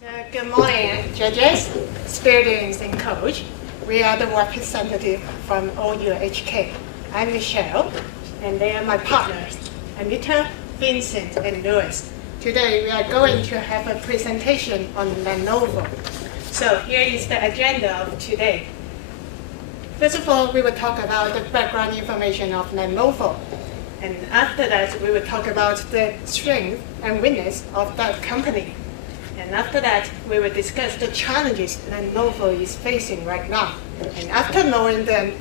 So good morning, judges, students, and coach. We are the representative from OUHK. I'm Michelle, and they are my partners, Anita, Vincent, and Louis. Today, we are going to have a presentation on Lenovo. So here is the agenda of today. First of all, we will talk about the background information of Lenovo. And after that, we will talk about the strength and weakness of that company. And after that, we will discuss the challenges Lenovo is facing right now. And after knowing the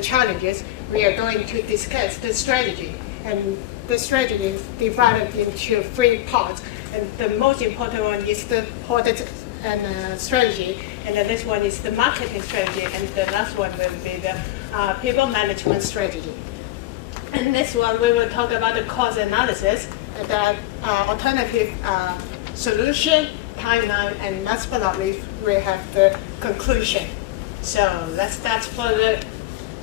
challenges, we are going to discuss the strategy. And the strategy is divided into 3 parts. And the most important one is the product and strategy. And the next one is the marketing strategy. And the last one will be the people management strategy. And next one, we will talk about the cost analysis, the alternative solution, timeline, and last but not least, we have the conclusion. So let's start for the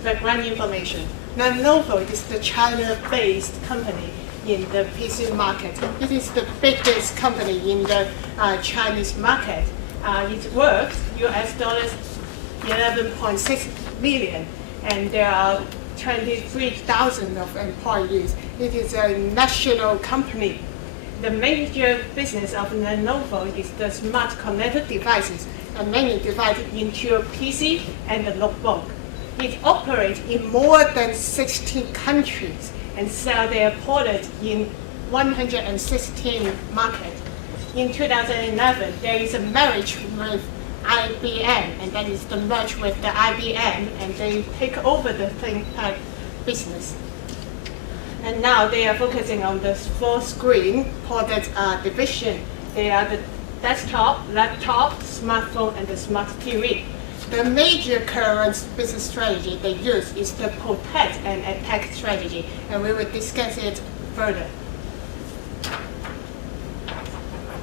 background information. Lenovo is the China-based company in the PC market. It is the biggest company in the Chinese market. It worth US dollars 11.6 billion, and there are 23,000 of employees. It is a national company. The major business of Lenovo is the smart connected devices, and mainly divided into a PC and a notebook. It operates in more than 16 countries and sells their products in 116 markets. In 2011, there is a marriage with IBM, and that is the merge with the IBM, and they take over the ThinkPad business. And now they are focusing on the 4-screen product division. They are the desktop, laptop, smartphone, and the smart TV. The major current business strategy they use is the protect and attack strategy, and we will discuss it further.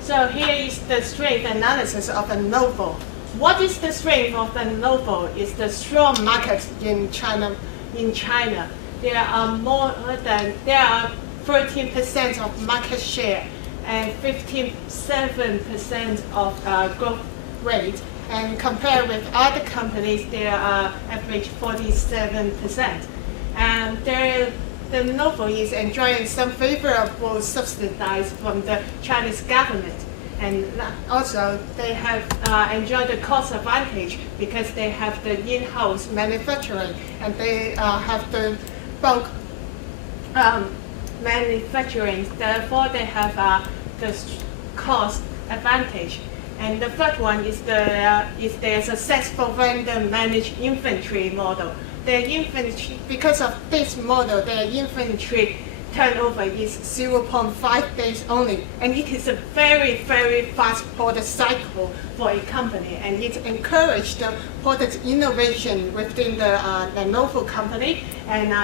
So here is the strength analysis of Lenovo. What is the strength of Lenovo? Is the strong market in China. There are 13% of market share and 57% of growth rate. And compared with other companies, they are average 47%. And Lenovo is enjoying some favorable subsidies from the Chinese government. And also, they have enjoyed the cost advantage because they have the in-house manufacturing, and they have the bulk manufacturing. Therefore, they have the cost advantage. And the third one is their successful vendor managed inventory model. Their inventory, because of this model, their inventory turnover is 0.5 days only, and it is a very, very fast product cycle for a company, and it encourages the product innovation within the Lenovo company, and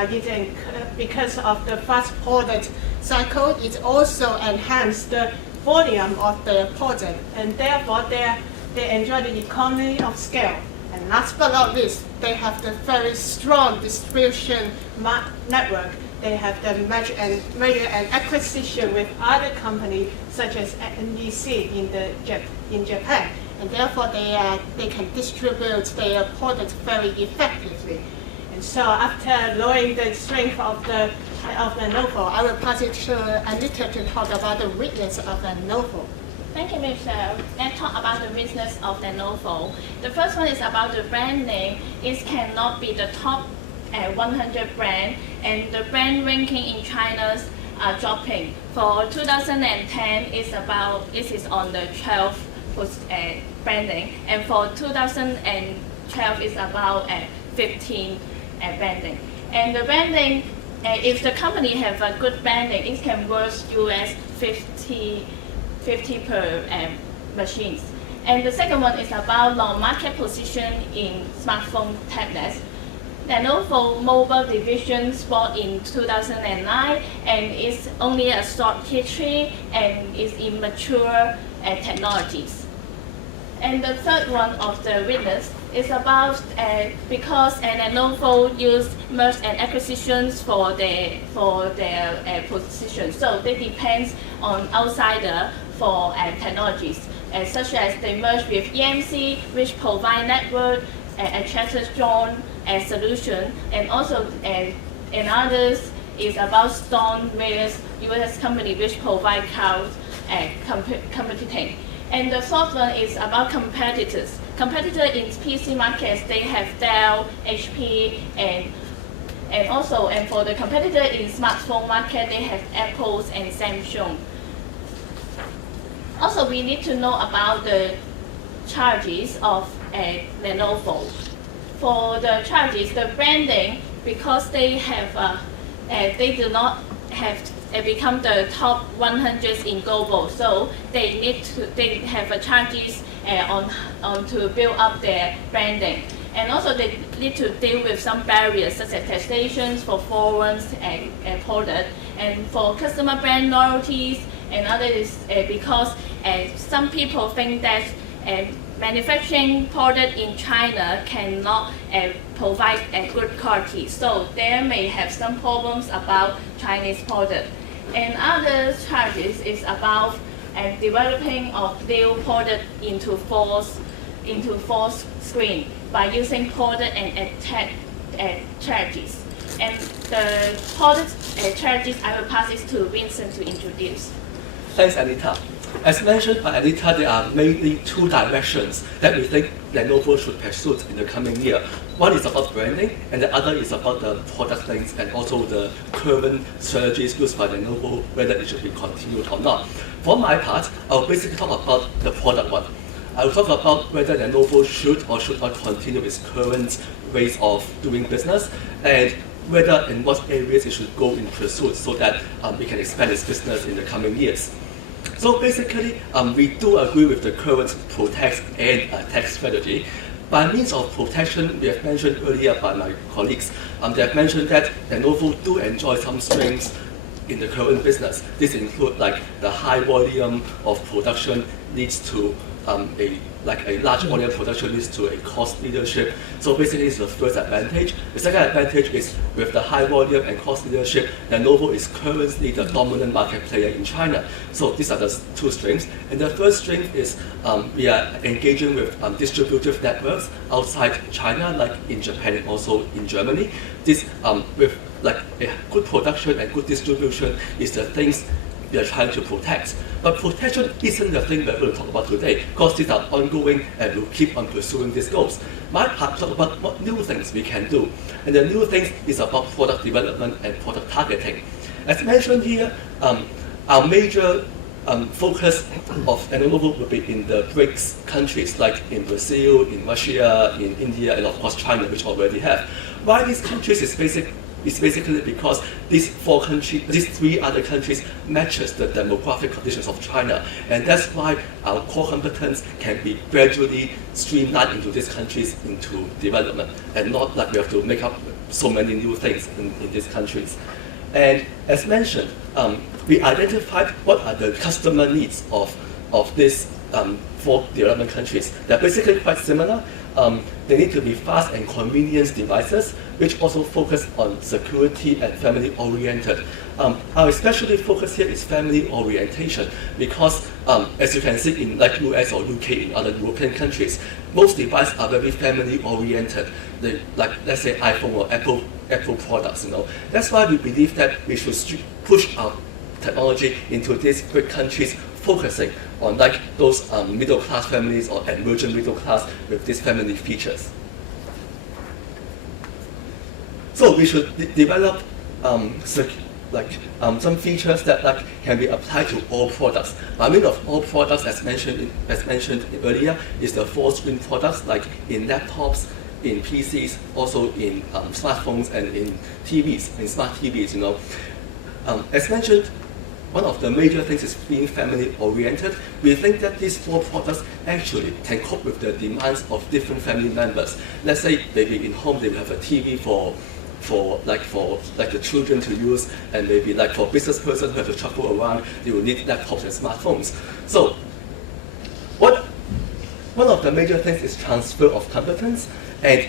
because of the fast product cycle, it also enhances the volume of their product, and therefore they enjoy the economy of scale. And last but not least, they have the very strong distribution network. They have the merger and acquisition with other companies such as NEC in Japan, and therefore they can distribute their products very effectively. And so after knowing the strength of Lenovo, I will pass it to Anita to talk about the weakness of Lenovo. Thank you, Michelle. Let's talk about the business of Lenovo. The first one is about the brand name. It cannot be the top 100 brand, and the brand ranking in China are dropping. For 2010, it is on the 12th branding, and for 2012, it's about 15 branding. And the branding, if the company have a good branding, it can worth US 50 per machines. And the second one is about long market position in smartphone tablets. Lenovo mobile division bought in 2009, and it's only a short history and is immature technologies. And the third one of the weakness is about because Lenovo used merge and acquisitions for their position, so they depend on outsider for technologies. such as they merge with EMC, which provide network and chassis joint solution, and also and others is about Stoneware's US company, which provide cloud computing. And the fourth one is about competitors. Competitors in PC markets, they have Dell, HP, and also for the competitor in smartphone market, they have Apple's and Samsung. Also, we need to know about the charges of Lenovo. For the charges, the branding, because they have they do not have become the top 100 in global, so they have a charges on to build up their branding, and also they need to deal with some barriers such as taxations for foreign product, and for customer brand loyalties, and others because some people think that manufacturing product in China cannot provide a good quality, so there may have some problems about Chinese product. And other charges is about developing of new product into false screen by using product and tech charges. And the product charges, I will pass it to Vincent to introduce. Thanks, Anita. As mentioned by Anita, there are mainly two directions that we think Lenovo should pursue in the coming year. One is about branding, and the other is about the product things and also the current strategies used by Lenovo, whether it should be continued or not. For my part, I'll basically talk about the product one. I'll talk about whether Lenovo should or should not continue its current ways of doing business, and whether in what areas it should go in pursuit so that it can expand its business in the coming years. So basically, we do agree with the current protect and attack strategy. By means of protection, we have mentioned earlier by my colleagues, they have mentioned that Lenovo do enjoy some strengths in the current business. This includes like the high volume of production leads to a large volume production leads to a cost leadership. So basically, it's the first advantage. The second advantage is with the high volume and cost leadership, Lenovo is currently the dominant market player in China. So these are the two strengths. And the third strength is we are engaging with distributive networks outside China, like in Japan and also in Germany. This with like a good production and good distribution is the things we are trying to protect. But protection isn't the thing we're going to talk about today, because these are ongoing and we'll keep on pursuing these goals. My part talk about what new things we can do. And the new things is about product development and product targeting. As mentioned here, our major focus of Lenovo will be in the BRICS countries, like in Brazil, in Russia, in India, and of course China, which already have. Why these countries is basically because these three other countries matches the demographic conditions of China, and that's why our core competence can be gradually streamlined into these countries into development, and not like we have to make up so many new things in these countries. And as mentioned, we identified what are the customer needs of these four development countries. They're basically quite similar. They need to be fast and convenience devices, which also focus on security and family-oriented. Our especially focus here is family orientation, because as you can see in like US or UK in other European countries, most devices are very family-oriented. Like let's say iPhone or Apple products. That's why we believe that we should push our technology into these great countries, focusing on like those middle-class families or emerging middle class with these family features. So we should develop some features that can be applied to all products. I mean of all products, as mentioned earlier, is the full-screen products like in laptops, in PCs, also in smartphones and in TVs, in smart TVs. As mentioned, one of the major things is being family-oriented. We think that these four products actually can cope with the demands of different family members. Let's say maybe in home they will have a TV for the children to use, and maybe like for business person who have to travel around, they will need laptops and smartphones. So one of the major things is transfer of competence, and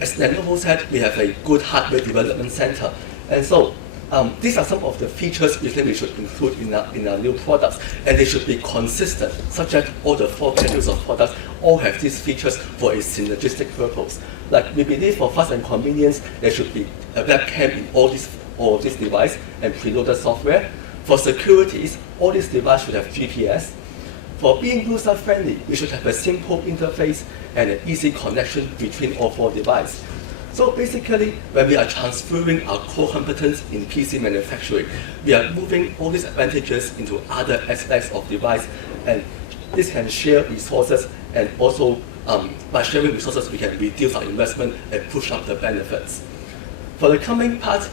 as Lenovo said, we have a good hardware development center. And so these are some of the features we think we should include in our new products, and they should be consistent, such that all the 4 categories of products all have these features for a synergistic purpose. Like we believe for fast and convenience, there should be a webcam in all this device and preloaded software. For securities, all these devices should have GPS. For being user-friendly, we should have a simple interface and an easy connection between all 4 devices. So basically, when we are transferring our core competence in PC manufacturing, we are moving all these advantages into other aspects of device, and this can share resources, and also by sharing resources, we can reduce our investment and push up the benefits. For the coming part,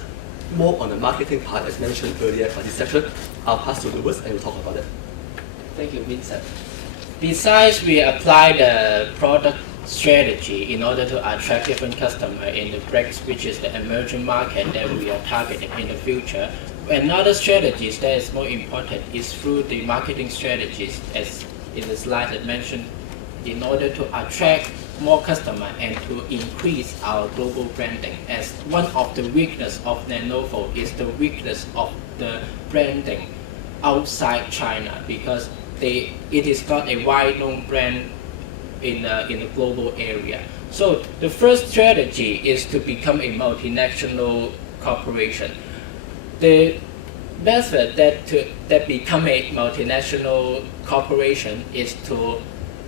more on the marketing part, as mentioned earlier by this section, I'll pass to Louis and we'll talk about it. Thank you, Vincent. Besides, we apply the product strategy in order to attract different customers in the BRICS, which is the emerging market that we are targeting in the future. Another strategy that is more important is through the marketing strategies, as in the slide I mentioned, in order to attract more customers and to increase our global branding. As one of the weaknesses of Lenovo is the weakness of the branding outside China, because it is not a well-known brand in the global area. So the first strategy is to become a multinational corporation. The method that become a multinational corporation is to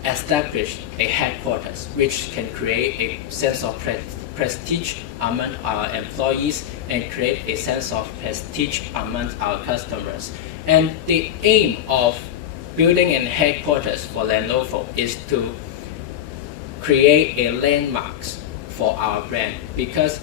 establish a headquarters, which can create a sense of prestige among our employees and create a sense of prestige among our customers. And the aim of building a headquarters for Lenovo is to create a landmarks for our brand, because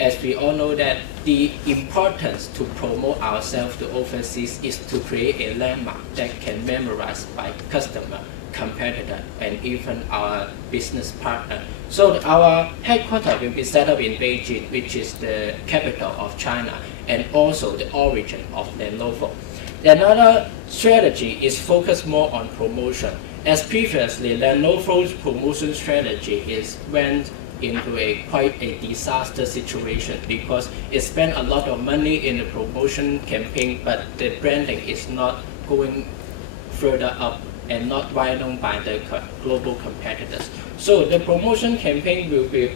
as we all know that the importance to promote ourselves to overseas is to create a landmark that can memorize by customer, competitor, and even our business partner. So our headquarters will be set up in Beijing, which is the capital of China and also the origin of Lenovo. Another strategy is focused more on promotion. As previously, Lenovo's promotion strategy went into quite a disaster situation, because it spent a lot of money in the promotion campaign, but the branding is not going further up and not well known by the global competitors. So the promotion campaign will be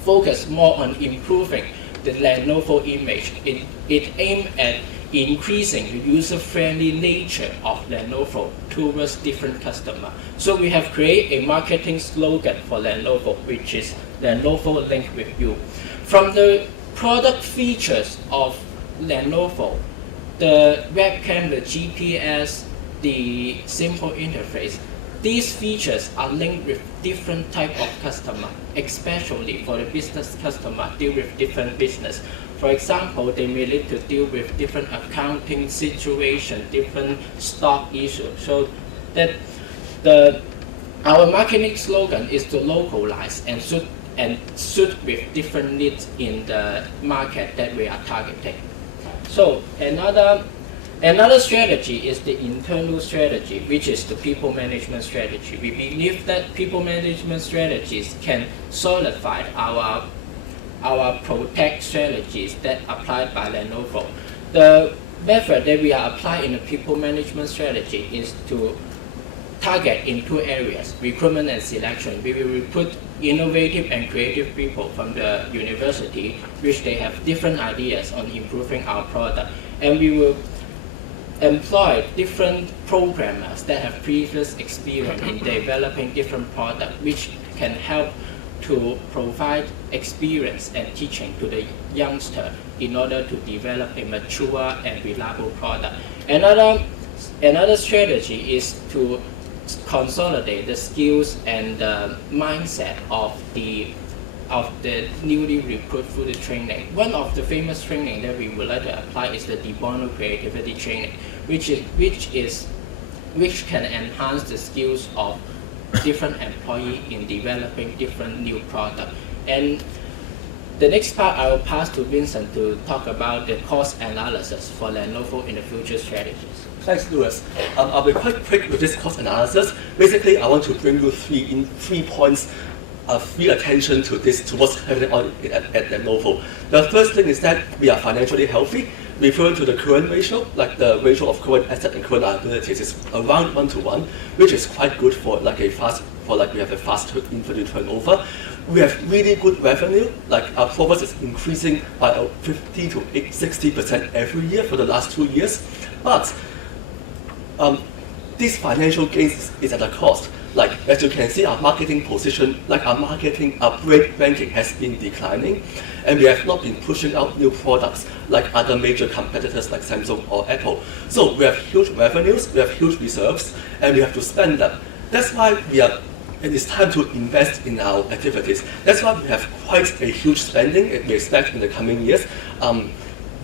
focused more on improving the Lenovo image. It aimed at increasing the user-friendly nature of Lenovo towards different customers. So we have created a marketing slogan for Lenovo, which is Lenovo Link with You. From the product features of Lenovo, the webcam, the GPS, the simple interface, these features are linked with different type of customer, especially for the business customer deal with different business. For example, they may need to deal with different accounting situation, different stock issues. So that our marketing slogan is to localize and suit with different needs in the market that we are targeting. So another strategy is the internal strategy, which is the people management strategy. We believe that people management strategies can solidify our protect strategies that applied by Lenovo. The method that we are applying in the people management strategy is to target in 2 areas, recruitment and selection. We will recruit innovative and creative people from the university, which they have different ideas on improving our product. And we will employ different programmers that have previous experience in developing different products, which can help to provide experience and teaching to the youngster in order to develop a mature and reliable product. Another strategy is to consolidate the skills and the mindset of the newly recruit through the training. One of the famous training that we would like to apply is the De Bono creativity training, which can enhance the skills of different employees in developing different new products. And the next part I will pass to Vincent to talk about the cost analysis for Lenovo in the future strategies. Thanks, Louis. I'll be quite quick with this cost analysis. Basically, I want to bring you three points of free attention to what's happening at Lenovo. The first thing is that we are financially healthy. referring to the current ratio, like the ratio of current asset and current liabilities is around 1:1, which is quite good for like we have a fast inventory turnover. We have really good revenue, like our profit is increasing by 50 to 60% every year for the last 2 years. But this financial gains is at a cost. Like as you can see, our marketing position, like our brand ranking has been declining, and we have not been pushing out new products like other major competitors like Samsung or Apple. So we have huge revenues, we have huge reserves, and we have to spend them. That's why it is time to invest in our activities. That's why we have quite a huge spending we expect in the coming years.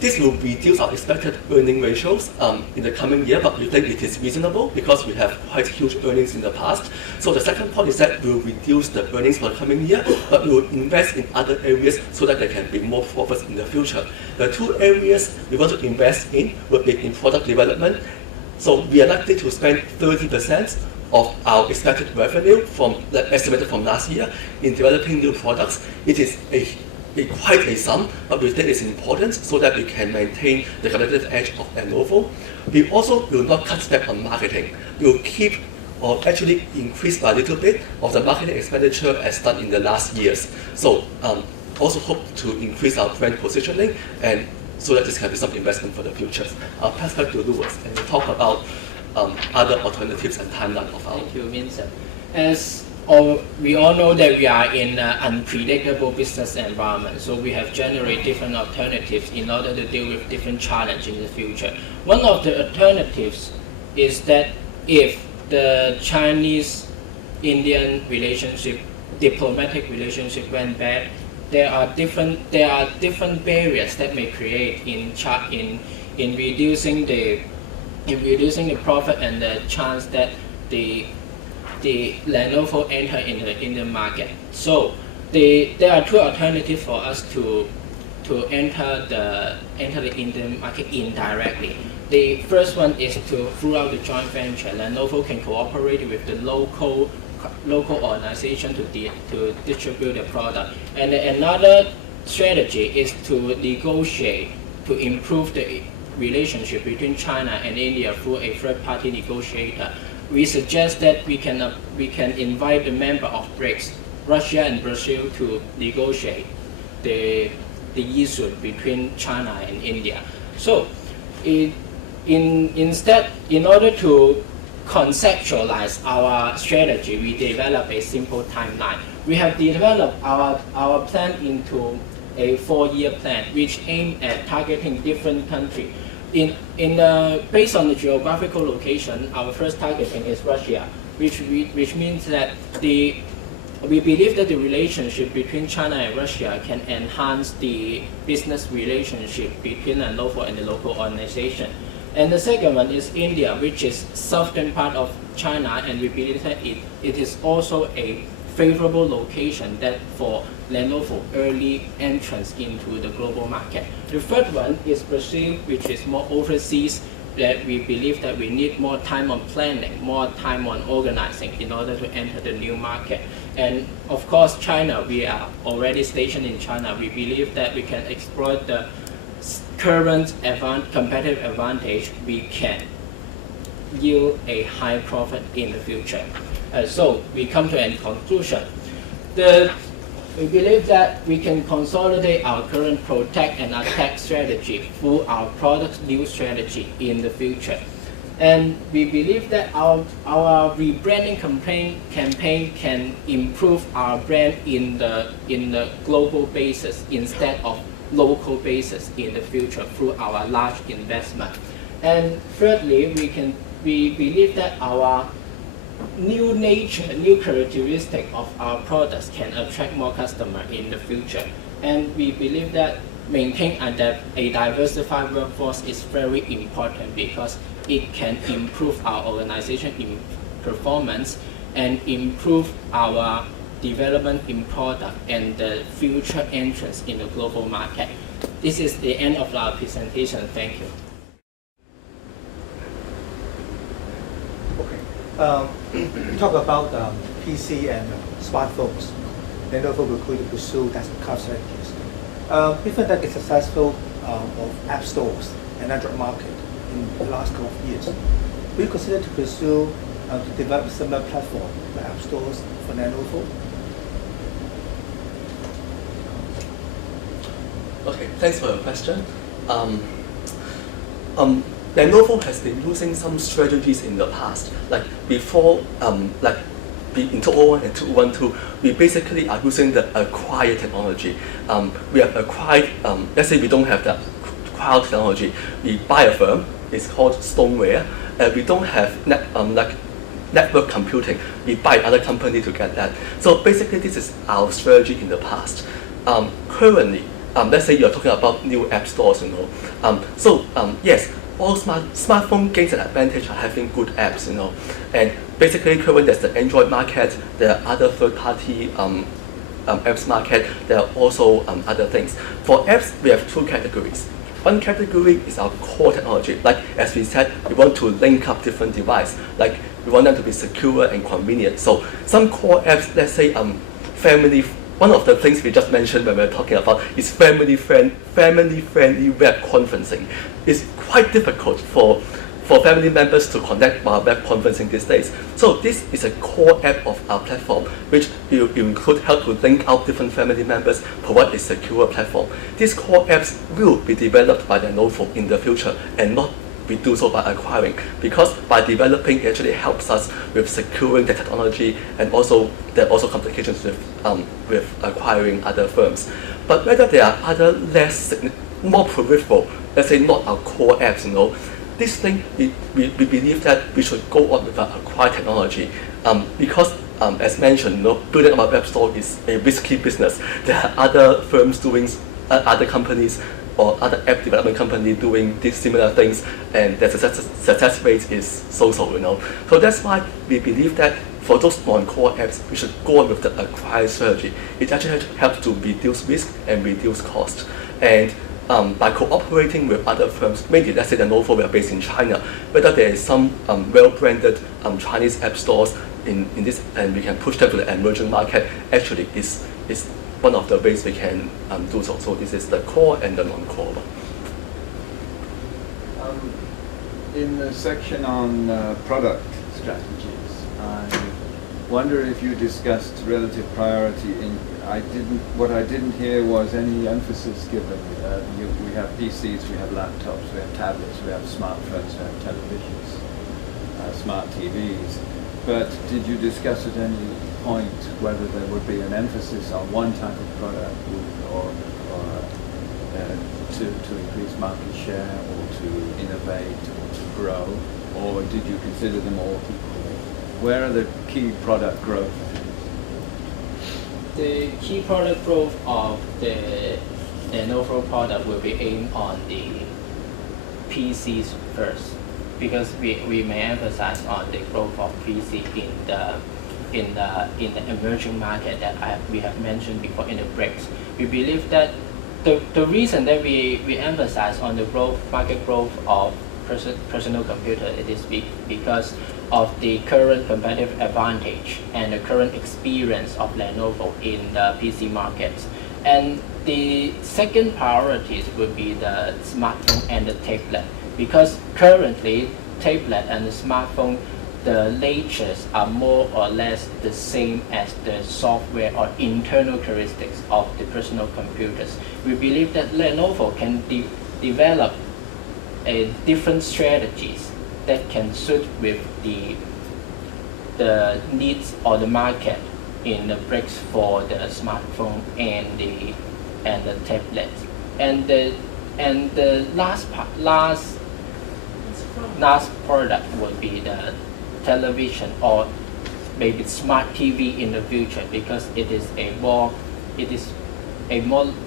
This will reduce our expected earning ratios in the coming year, but we think it is reasonable because we have quite huge earnings in the past. So the second point is that we will reduce the earnings for the coming year, but we will invest in other areas so that there can be more profits in the future. The two areas we want to invest in will be in product development. So we are likely to spend 30% of our expected revenue estimated from last year in developing new products. It is quite a sum, but we think it's important so that we can maintain the competitive edge of Lenovo. We also will not cut back on marketing. We will keep or actually increase by a little bit of the marketing expenditure as done in the last years. So also hope to increase our brand positioning and so that this can be some investment for the future. I'll pass back to Louis and we'll talk about other alternatives and timeline of our. Thank you, Vincent. As we all know that we are in an unpredictable business environment, so we have generated different alternatives in order to deal with different challenges in the future. One of the alternatives is that if the Chinese-Indian diplomatic relationship went bad, there are different barriers that may create in reducing the profit and the chance that the Lenovo enter in the market. So there are two alternatives for us to enter the Indian market indirectly. The first one is through out the joint venture. Lenovo can cooperate with the local organization to distribute the product. And another strategy is to negotiate to improve the relationship between China and India through a third-party negotiator. We suggest that we can invite the member of BRICS, Russia and Brazil, to negotiate the issue between China and India. So, in order to conceptualize our strategy, we develop a simple timeline. We have developed our plan into a 4-year plan, which aims at targeting different countries. Based on the geographical location, our first targeting is Russia, which means that we believe that the relationship between China and Russia can enhance the business relationship between Lenovo and the local organization. And the second one is India, which is southern part of China, and we believe that it is also a favorable location for Lenovo early entrance into the global market. The third one is Brazil, which is more overseas, that we believe that we need more time on planning, more time on organizing in order to enter the new market. And of course, China, we are already stationed in China. We believe that we can exploit the current competitive advantage. We can yield a high profit in the future. So we come to a conclusion. We believe that we can consolidate our current protect and attack strategy through our product new strategy in the future. And we believe that our rebranding campaign can improve our brand in the global basis instead of local basis in the future through our large investment. And thirdly, we believe that our new nature, new characteristic of our products can attract more customers in the future. And we believe that maintaining a diversified workforce is very important because it can improve our organization in performance and improve our development in product and the future entrance in the global market. This is the end of our presentation. Thank you. Talk about PC and smartphones. Lenovo will clearly pursue that kind of strategies. Given that it's successful of app stores and Android market in the last couple of years. We consider to pursue to develop a similar platform for app stores for Lenovo. Okay, thanks for your question. Lenovo has been using some strategies in the past, like before, in 2001 and 2012, we basically are using the acquired technology. We have acquired, let's say we don't have the cloud technology, we buy a firm, it's called Stoneware. We don't have network computing, we buy other company to get that. So basically this is our strategy in the past. Currently, let's say you're talking about new app stores, yes, all smartphone gains an advantage of having good apps, and basically currently there's the Android market, there are other third-party apps market, there are also other things. For apps, we have two categories. One category is our core technology, like as we said, we want to link up different devices, like we want them to be secure and convenient. So some core apps, let's say family. One of the things we just mentioned when we were talking about is family-friendly web conferencing. It's quite difficult for family members to connect while web conferencing these days. So this is a core app of our platform, which will include how to link out different family members, provide a secure platform. These core apps will be developed by Lenovo in the future and not we do so by acquiring, because by developing it actually helps us with securing the technology, and also there are also complications with acquiring other firms. But whether there are other more peripheral, let's say not our core apps, this thing we believe that we should go on with our acquired technology, because as mentioned, building up a web store is a risky business. There are other firms doing, other companies or other app development company doing these similar things, and the success rate is so-so, So that's why we believe that for those non-core apps, we should go on with the acquired strategy. It actually helps to reduce risk and reduce cost. And by cooperating with other firms, maybe let's say Lenovo, we are based in China, whether there is some well-branded Chinese app stores in this, and we can push them to the emerging market, actually is one of the ways we can do so. So this is the core and the non-core one. In the section on product strategies, I wonder if you discussed relative priority. What I didn't hear was any emphasis given. We have PCs, we have laptops, we have tablets, we have smartphones, we have televisions, smart TVs. But did you discuss at any point whether there would be an emphasis on one type of product or to increase market share, or to innovate, or to grow, or did you consider them all equal? Where are the key product growth? The key product growth of the Lenovo product will be aimed on the PCs first, because we may emphasize on the growth of PC in the emerging market that we have mentioned before in the breaks. We believe that the reason that we emphasize on the market growth of personal computer, it is because of the current competitive advantage and the current experience of Lenovo in the PC markets. And the second priorities would be the smartphone and the tablet, because currently tablet and the smartphone, the natures are more or less the same as the software or internal characteristics of the personal computers. We believe that Lenovo can develop different strategies that can suit with the needs or the market in the breaks for the smartphone and the tablet. And the last product would be the television, or maybe smart TV in the future, because it is a more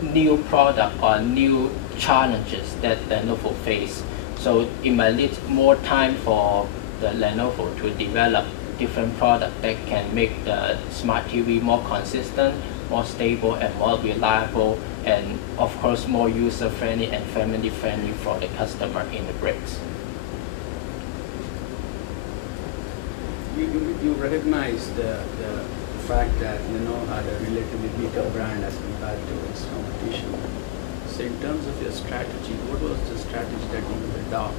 new product or new challenges that Lenovo face. So it might need more time for the Lenovo to develop different products that can make the smart TV more consistent, more stable, and more reliable, and of course more user-friendly and family-friendly for the customer in the breaks. You recognize the fact that had a relatively weaker brand as compared to its competition. So in terms of your strategy, what was the strategy that you would adopt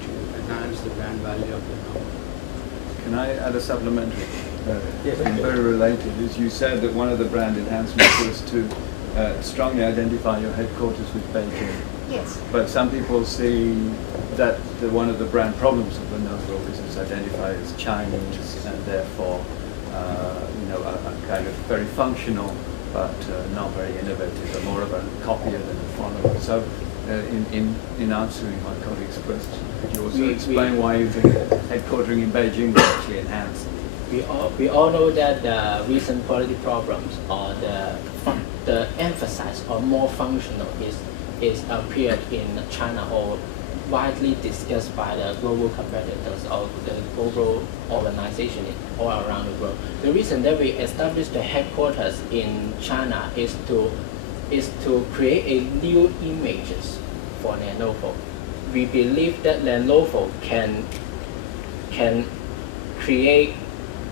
to enhance the brand value of Lenovo? Can I add a supplementary? Yes. Very related. As you said, that one of the brand enhancements was to strongly identify your headquarters with Beijing. Yes. But some people see that one of the brand problems of Lenovo is it's identified as Chinese and therefore, a kind of very functional but not very innovative, but more of a copier than a follower. So, in answering my colleague's question, could you also explain why you think headquartering in Beijing will actually enhance? We all know that the recent quality problems or the emphasis on more functional is appeared in China or widely discussed by the global competitors or the global organization all around the world. The reason that we established the headquarters in China is to create a new images for Lenovo. We believe that Lenovo can create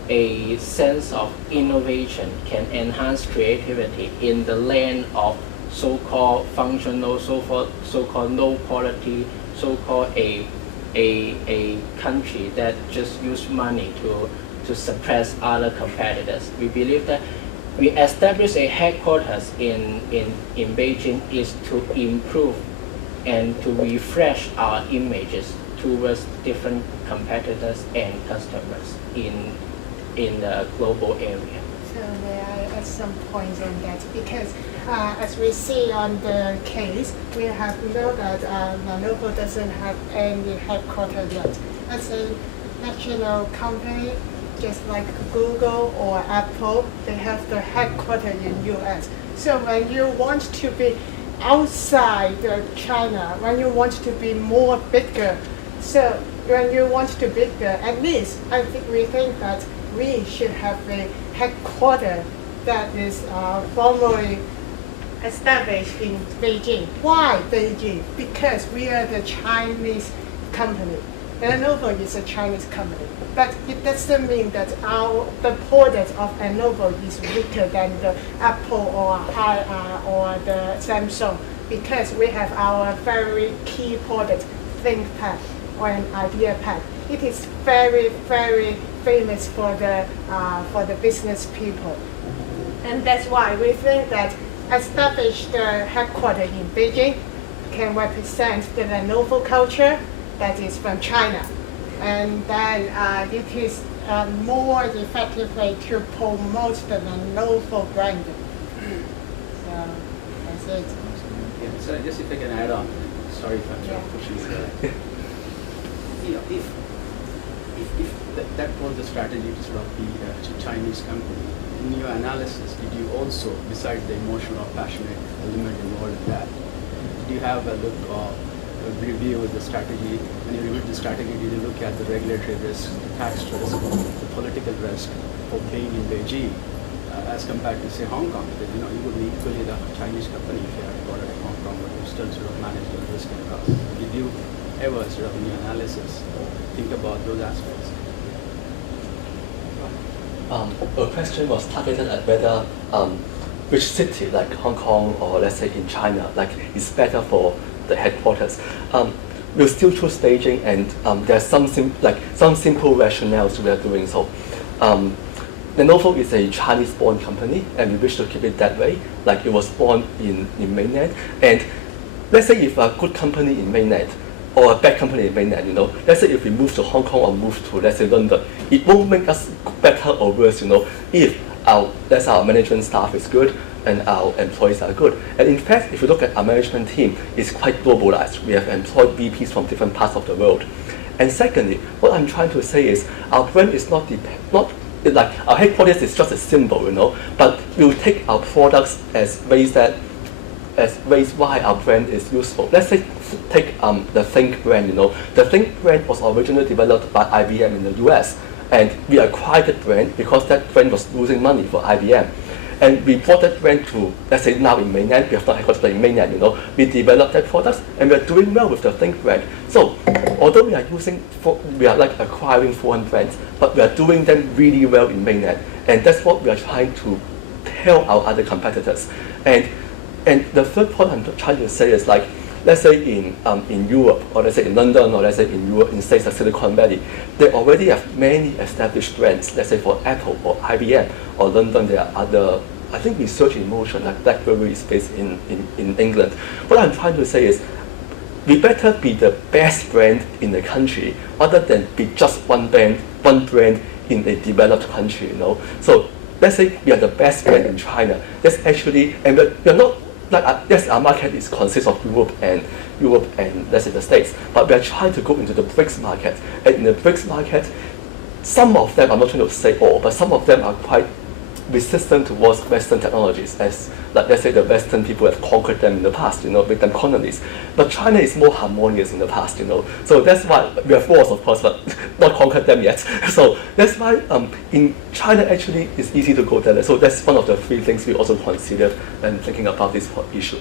a sense of innovation, can enhance creativity in the land of so-called functional, so-called low quality, so-called a country that just use money to suppress other competitors. We believe that we establish a headquarters in Beijing is to improve and to refresh our images towards different competitors and customers in the global area. So may I add some points on that? Because as we see on the case, we have know that Lenovo doesn't have any headquarters yet. As a national company, just like Google or Apple, they have the headquarters in US. So when you want to be outside China, when you want to be more bigger, so when you want to be bigger, at least we think that we should have a headquarters that is formally established in Beijing. Why Beijing? Because we are the Chinese company. Lenovo is a Chinese company, but it doesn't mean that the product of Lenovo is weaker than the Apple or the Samsung, because we have our very key product, ThinkPad or an IdeaPad. It is very, very famous for the business people, and that's why we think that establish the headquarters in Beijing can represent the Lenovo culture that is from China, and then it is more effective way to promote the Lenovo brand. So that's it. Yeah, so just if I can add on, sorry if I'm pushing you. If that was the strategy to sort of be a Chinese company, in your analysis, did you also, besides the emotional or passionate element involved in that, did you have a look or a review of the strategy? When you reviewed the strategy, did you look at the regulatory risk, the tax risk, the political risk of being in Beijing as compared to, say, Hong Kong? Because you would be equally the Chinese company if you had got it in Hong Kong, but you still sort of manage the risk and cost. Did you ever sort of in your analysis think about those aspects? A question was targeted at whether which city, like Hong Kong or let's say in China, like is better for the headquarters. We'll still choose Beijing, and there's some simple rationales we are doing so. Lenovo is a Chinese-born company, and we wish to keep it that way, like it was born in mainland. And let's say if a good company in mainland or a bad company in mainland, let's say if we move to Hong Kong or move to, let's say, London, it won't make us better or worse, if our management staff is good and our employees are good. And in fact, if you look at our management team, it's quite globalized. We have employed VPs from different parts of the world. And secondly, what I'm trying to say is our brand is not like our headquarters is just a symbol, but we'll take our products as ways why our brand is useful. Let's say take the Think brand. The Think brand was originally developed by IBM in the US, and we acquired that brand because that brand was losing money for IBM. And we brought that brand to, let's say now in mainland, we have not headquarters in mainland, we developed that product and we're doing well with the Think brand. So although we are like acquiring foreign brands, but we are doing them really well in mainland. And that's what we are trying to tell our other competitors. And And the third point I'm trying to say is like, let's say in Europe, or let's say in London, or let's say in Europe, in states like Silicon Valley, they already have many established brands. Let's say for Apple or IBM or London, there are other, I think, research in motion, like BlackBerry is based in England. What I'm trying to say is, we better be the best brand in the country, other than be just one brand in a developed country. So let's say we are the best brand in China. That's actually, and we're not like yes, our market consists of Europe and let's say the States, but we are trying to go into the BRICS market. And in the BRICS market, some of them, I'm not trying to say all, but some of them are quite resistant towards Western technologies, as like let's say the Western people have conquered them in the past, with them colonies. But China is more harmonious in the past, So that's why we have wars, of course, but not conquered them yet. So that's why in China actually it's easy to go there. So that's one of the three things we also consider when thinking about this issue.